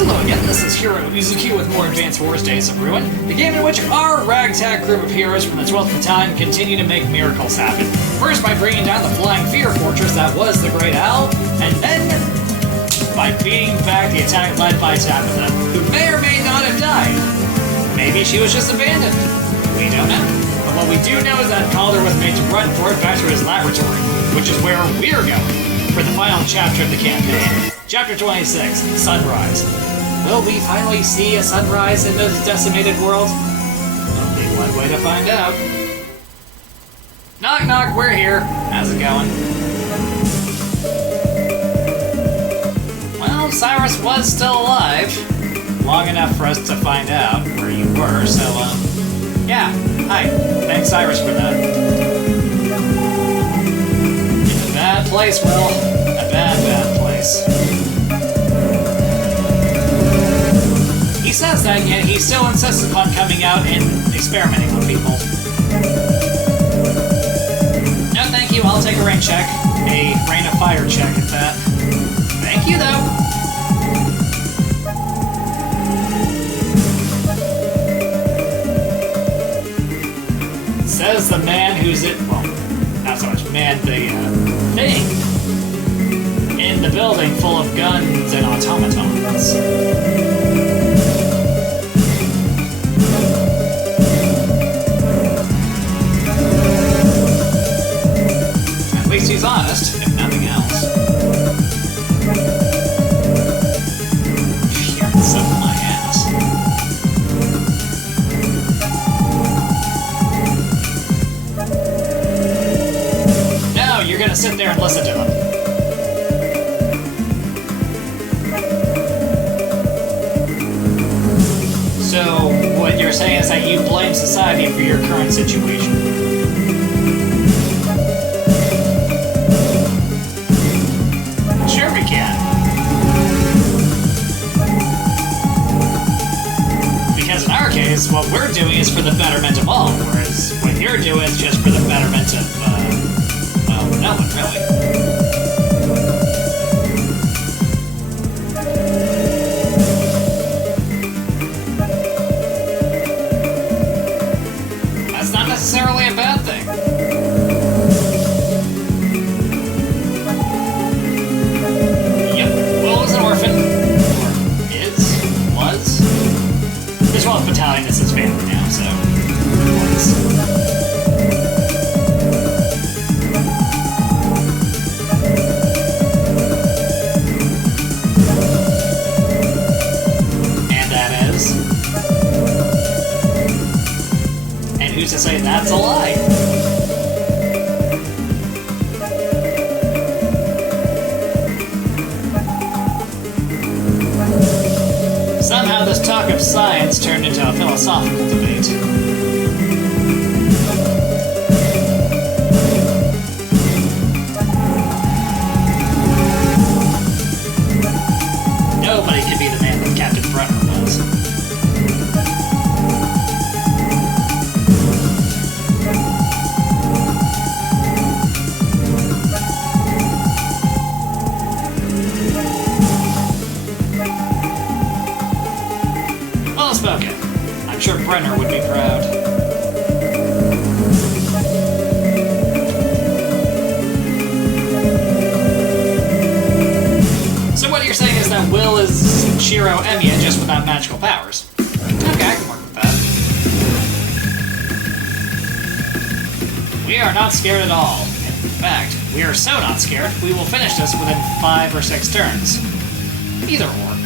Hello again, this is Heero Uzuki with more Advanced Wars Days of Ruin, the game in which our ragtag group of heroes from the 12th Battalion continue to make miracles happen. First by bringing down the flying fear fortress that was the Great Owl, and then by beating back the attack led by Tabitha, who may or may not have died. Maybe she was just abandoned. We don't know. But what we do know is that Caulder was made to run for it back to his laboratory, which is where we're going for the final chapter of the campaign. Chapter 26, Sunrise. Will we finally see a sunrise in this decimated world? Only one way to find out. Knock knock, we're here. How's it going? Well, Cyrus was still alive. Long enough for us to find out where you were, so, yeah. Hi. Thanks, Cyrus, for that. In a bad place, Will. A bad place. He says that, yet he still insists upon coming out and experimenting on people. No, thank you. I'll take a rain check. A rain of fire check at that. Thank you, though. Says the man who's it. Well, not so much man, the thing in the building full of guns and automatons. At least he's honest, if nothing else. Here, it's up my ass. No, you're gonna sit there and listen to them. So, what you're saying is that you blame society for your current situation. Sure we can. Because in our case, what we're doing is for the betterment of all, whereas what you're doing is just for the betterment of, well, no one, really. Necessarily a bad thing. Yep, Will is an orphan. Or was. This 12th Battalion is his family now, so was. And that is. Who's to say that's a lie? Somehow this talk of science turned into a philosophical debate. Nobody could be the man that Captain Brenner was. Spoken. I'm sure Brenner would be proud. So what you're saying is that Will is Shiro Emiya just without magical powers. Okay, I can work with that. We are not scared at all. In fact, we are so not scared, we will finish this within 5 or 6 turns. Either or.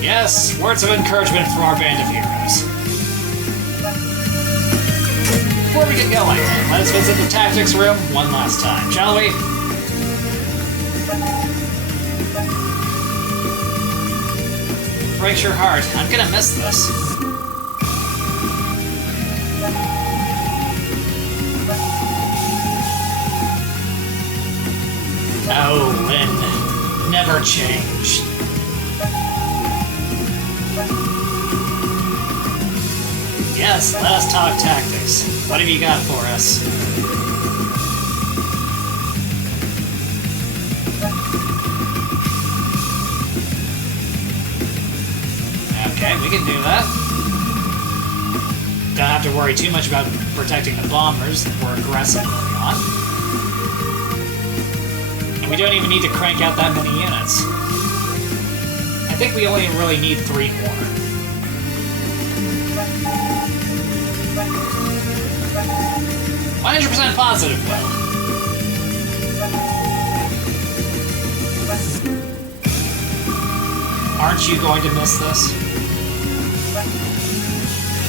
Yes, words of encouragement from our band of heroes. Before we get going, let's visit the tactics room one last time, shall we? Breaks your heart. I'm gonna miss this. Oh, Lynn. Never change. Yes, let us talk tactics. What have you got for us? We can do that. Don't have to worry too much about protecting the bombers that we're aggressive early on. And we don't even need to crank out that many units. I think we only really need 3 more. %100% positive, Will. Aren't you going to miss this?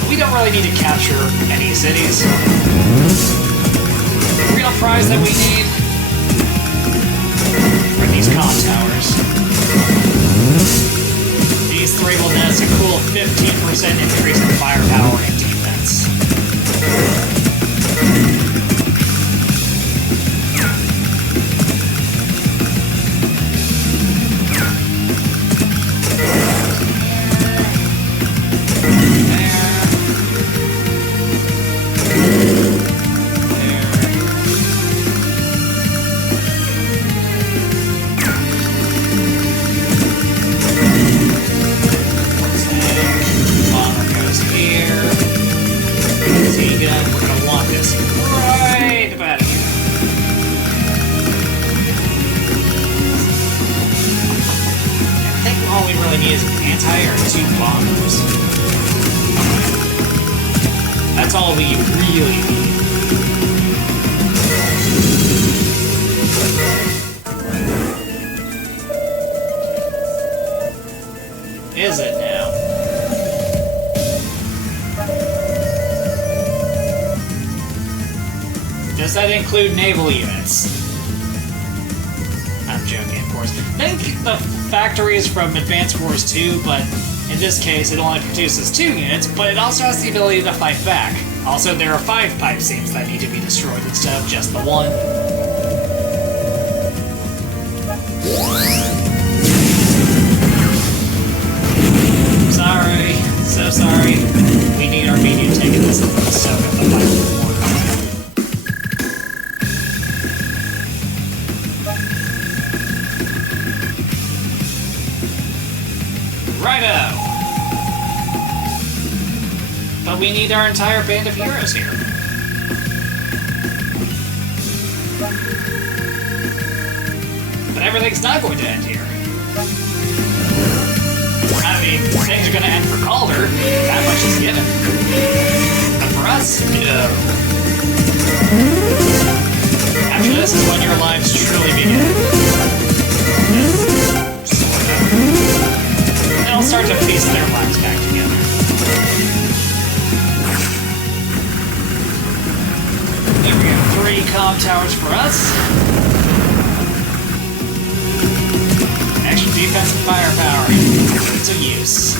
We don't really need to capture any cities. The real prize that we need are these comm towers. These 3 will net us a cool 15% increase in firepower and defense. That's all we really need. Is it now? Does that include naval units? I'm joking, of course. Think the factories from Advanced Wars 2, but in this case, it only produces 2 units, but it also has the ability to fight back. Also, there are 5 pipe seams that need to be destroyed instead of just the 1. Sorry. So sorry. We need our medium taking this soak up the fight more. Righto! But we need our entire band of heroes here. But everything's not going to end here. I mean, things are going to end for Caulder. That much is given. But for us, no. After this is when your lives truly begin. Sort of. They'll start to piece their lives back together. There we go. 3 comm towers for us. Extra defense and firepower. To use.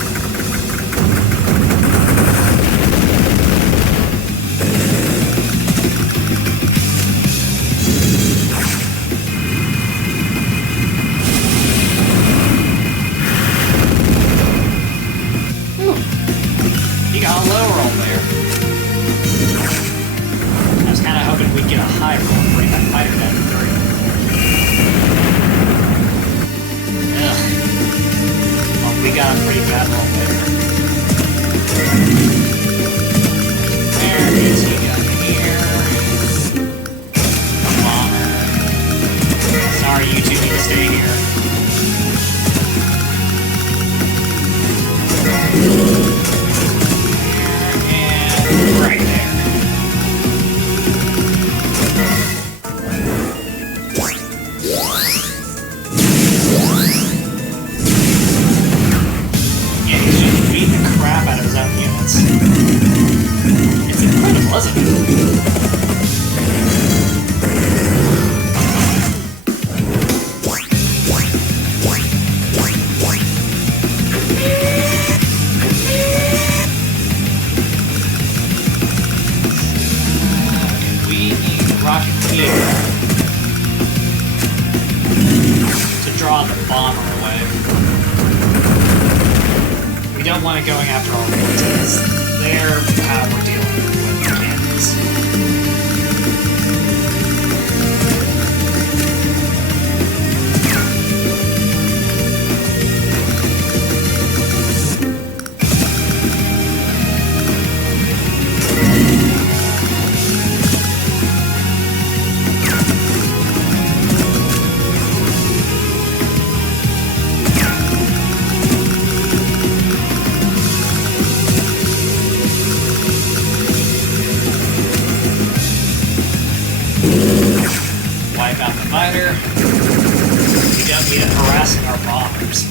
You got a low roll there. I was kind of hoping we'd get a high roll and bring that fighter down to 30. Ugh. Well, we got a pretty bad roll there. Where is he gun here? Bomber. Sorry, you two need to stay here. Right there. Yeah, he's just beating the crap out of his own units. It's incredible, isn't it? To draw the bomber away. We don't want it going after all the vortices. They're how we're dealing with the cannons. Fighter. We don't need it harassing our bombers.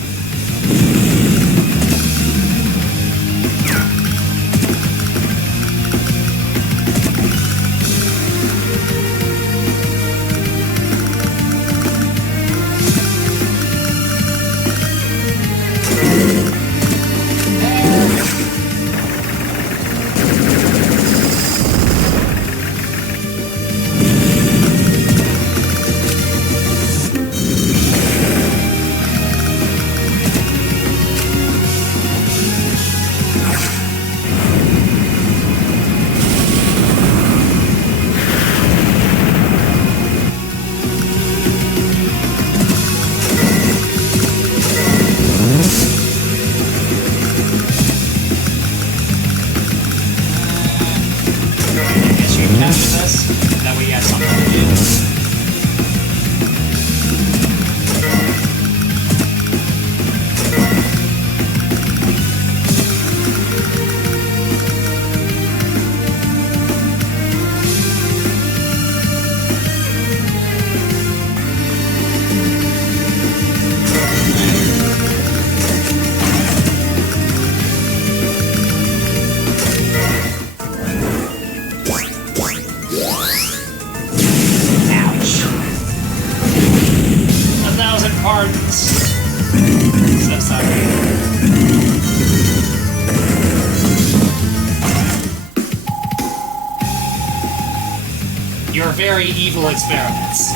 Your very evil experiments.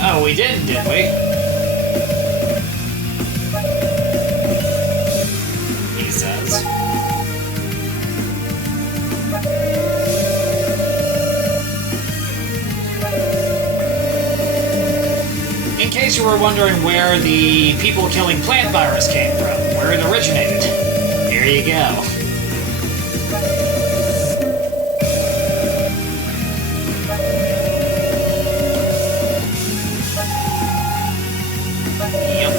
Oh, we didn't, did we? He says. In case you were wondering where the people-killing plant virus came from, where it originated, here you go. Yep.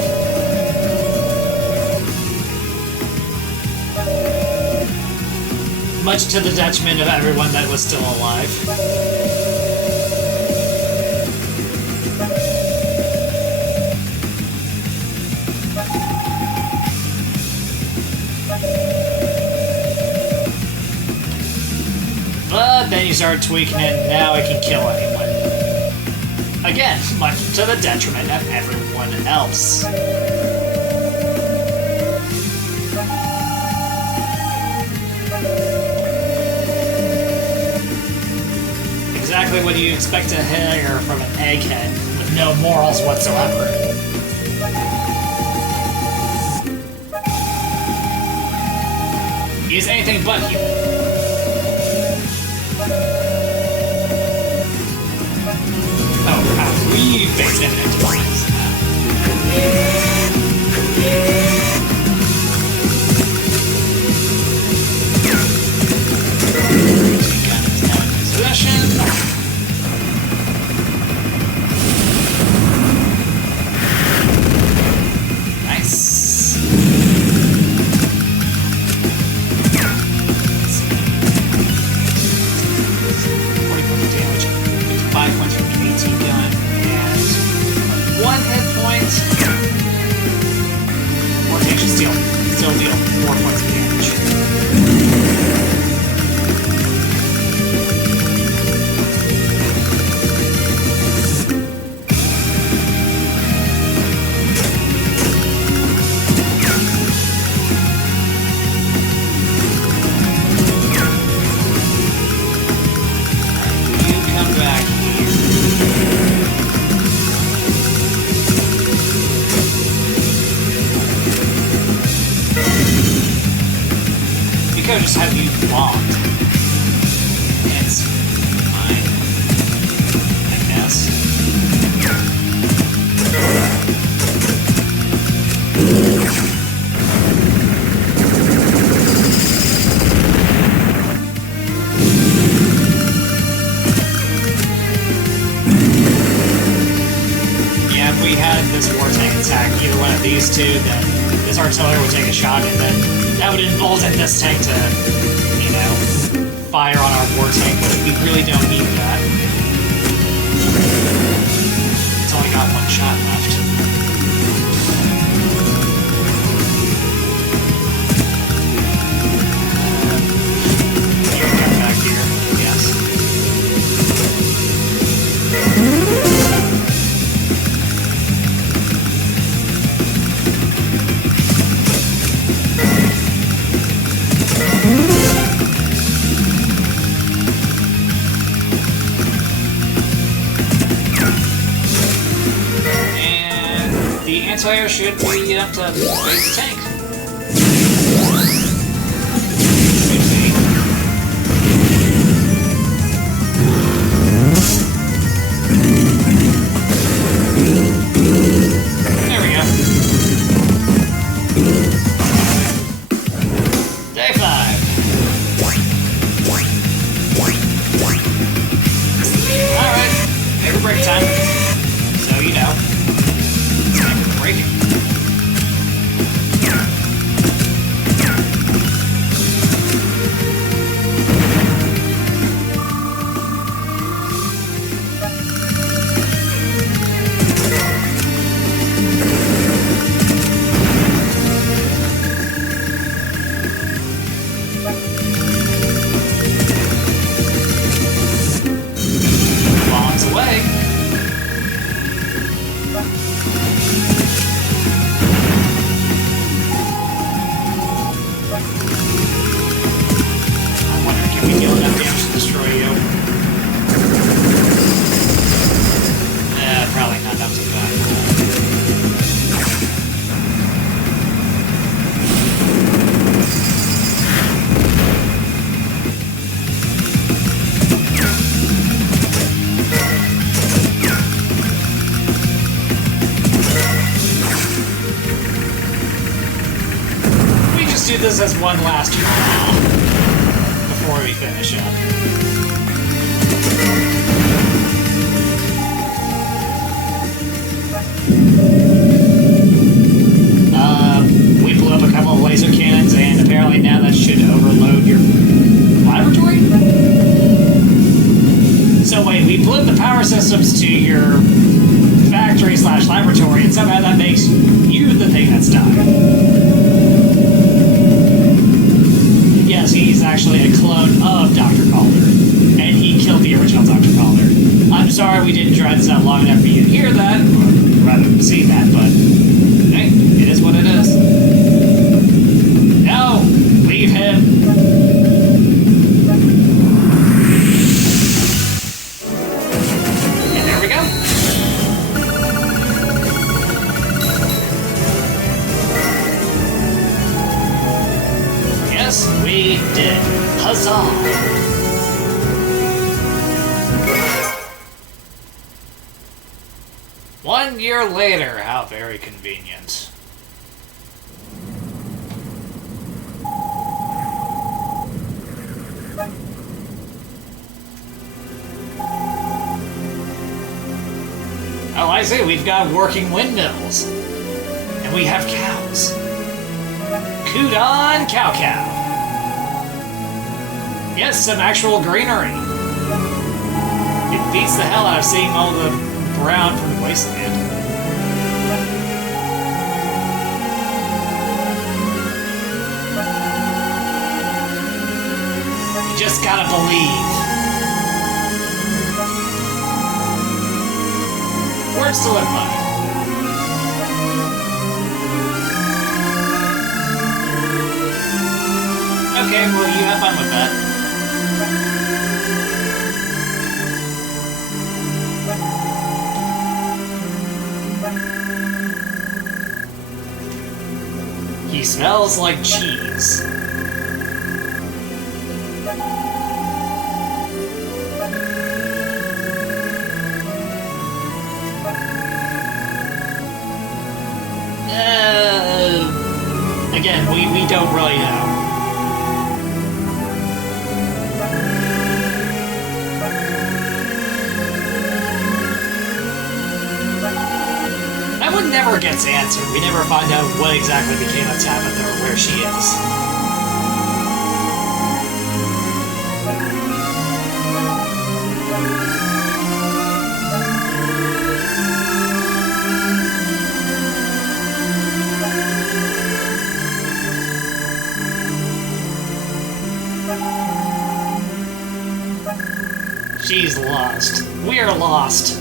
Much to the detriment of everyone that was still alive. But then you start tweaking it, and now it can kill anyone. Again, much to the detriment of everyone else. Exactly what you expect to hear from an egghead with no morals whatsoever. He is anything but human. Oh, how we face imminent demise. Gun is now in possession. Nice. Let's see. 40 points of damage, 55 points from the AT gun, and 1 hit point. Mortation still deal 4 points of damage. Just have you bombed. It's fine, I guess. Yeah, if we had this war tank attack either one of these two, then this artillery would take a shot, and then that would embolden this tank to, you know, fire on our war tank, but we really don't need that. It's only got one shot left. Get back here, yes. The anti-air should be enough to raise the tank. Should be. There we go. Day 5. Alright, maybe break time. So you know. Breaking. Bombs away. Can we deal enough damage to destroy you? Probably not up to that. We just do this as one last hurrah before we finish up. We blew up a couple of laser cannons, and apparently now that should overload your laboratory? So wait, we blew up the power systems to your factory/laboratory, and somehow that makes you the thing that's died. Yes, he's actually a clone of Dr. Caulder, and he killed the original Dr. Caulder. I'm sorry we didn't try this out long enough for you to hear that, or rather see that, but hey, it is what it is. No! Leave him! And there we go. Yes, we did. Huzzah! 1 year later, how very convenient. Oh, I see, we've got working windmills. And we have cows. Kudon Cow Cow. Yes, some actual greenery. It beats the hell out of seeing all the brown from the wasteland. You just gotta believe. Words to live by. Okay, well, you have fun with that. He smells like cheese. Again, we don't really know. That one never gets answered. We never find out what exactly became of Tabitha or where she is. She's lost. We're lost.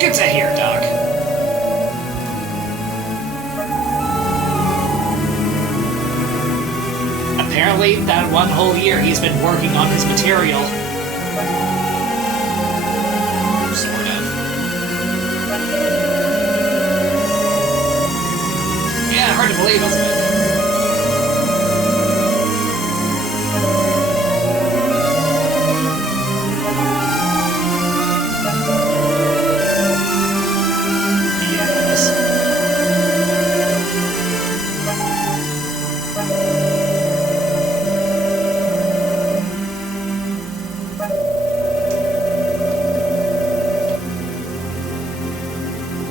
Good to hear, Doc. Apparently, that one whole year he's been working on his material. Sort of. Yeah, hard to believe, isn't it?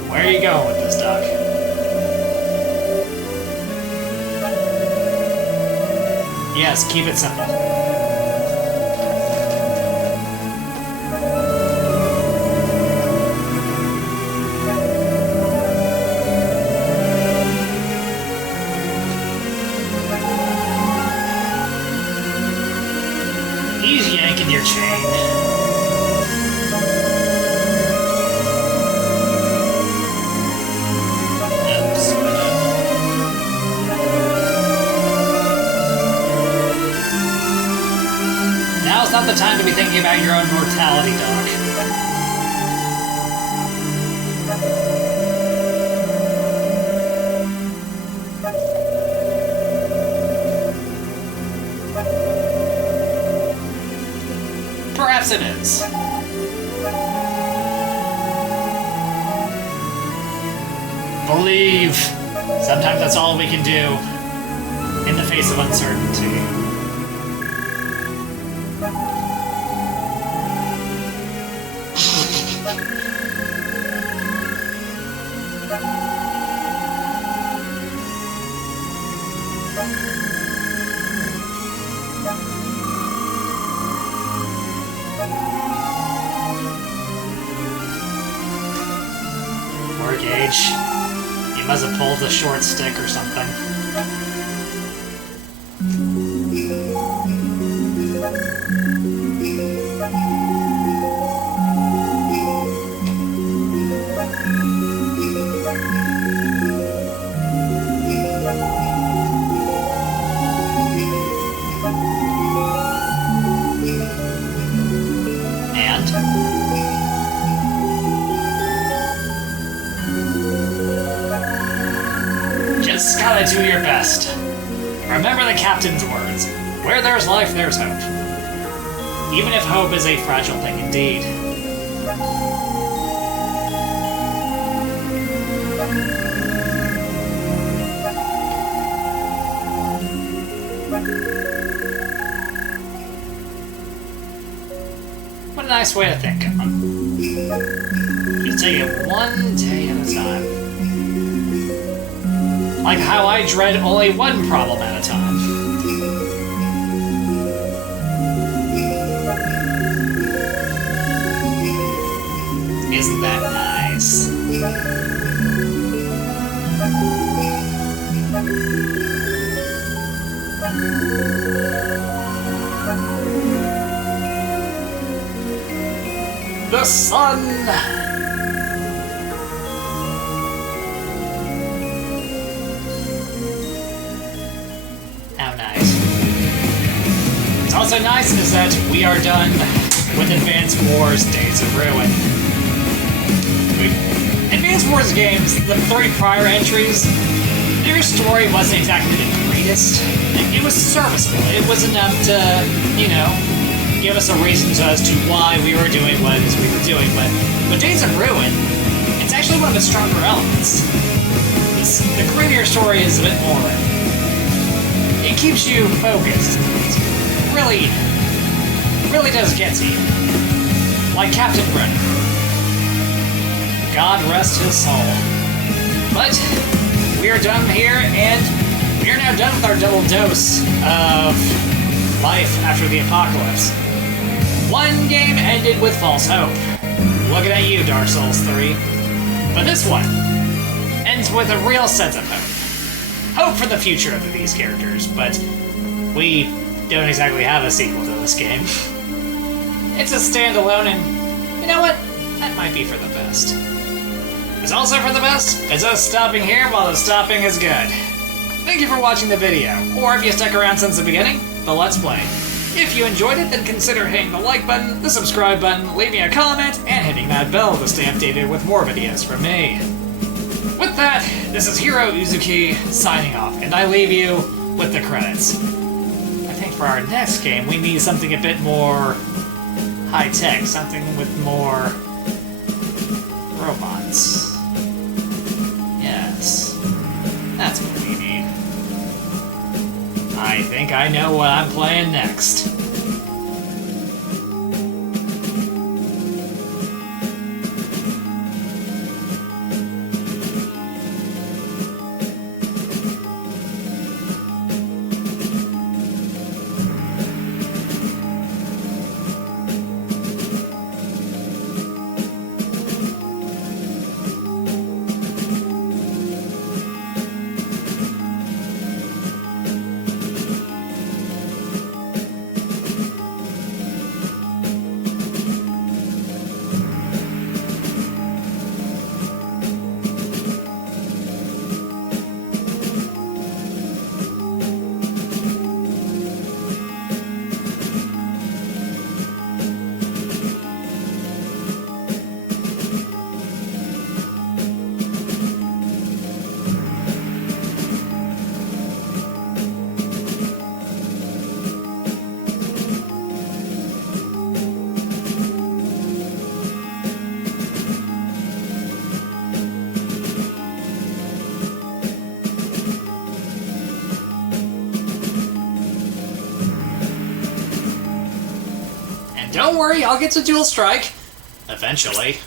Where are you going with this, Doc? Yes, keep it simple. He's yanking your chain. Now's not the time to be thinking about your own mortality, Doc. Perhaps it is. Believe. Sometimes that's all we can do in the face of uncertainty. Poor Gage. He must have pulled a short stick or something. Just gotta do your best. Remember the captain's words. Where there's life, there's hope. Even if hope is a fragile thing indeed. What a nice way to think of them. You take it one day at a time. Like how I dread only one problem at a time. Isn't that nice? The sun! What's also nice is that we are done with Advance Wars Days of Ruin. Advance Wars games, the 3 prior entries, their story wasn't exactly the greatest. It was serviceable. It was enough to, you know, give us a reason as to why we were doing what it is we were doing. But with Days of Ruin, it's actually one of the stronger elements. The grittier story is a bit more... It keeps you focused. Really does get to you. Like Captain Brenner. God rest his soul. But we are done here, and we are now done with our double dose of life after the apocalypse. One game ended with false hope. Looking at you, Dark Souls 3. But this one ends ends with a real sense of hope. Hope for the future of these characters, but we don't exactly have a sequel to this game. It's a standalone, and you know what? That might be for the best. It's also for the best. It's us stopping here while the stopping is good. Thank you for watching the video, or if you stuck around since the beginning, the Let's Play. If you enjoyed it, then consider hitting the like button, the subscribe button, leaving a comment, and hitting that bell to stay updated with more videos from me. With that, this is Heero Uzuki signing off, and I leave you with the credits. I think for our next game, we need something a bit more high-tech, something with more robots. Yes, that's what we need. I think I know what I'm playing next. Don't worry, I'll get to Dual Strike. Eventually.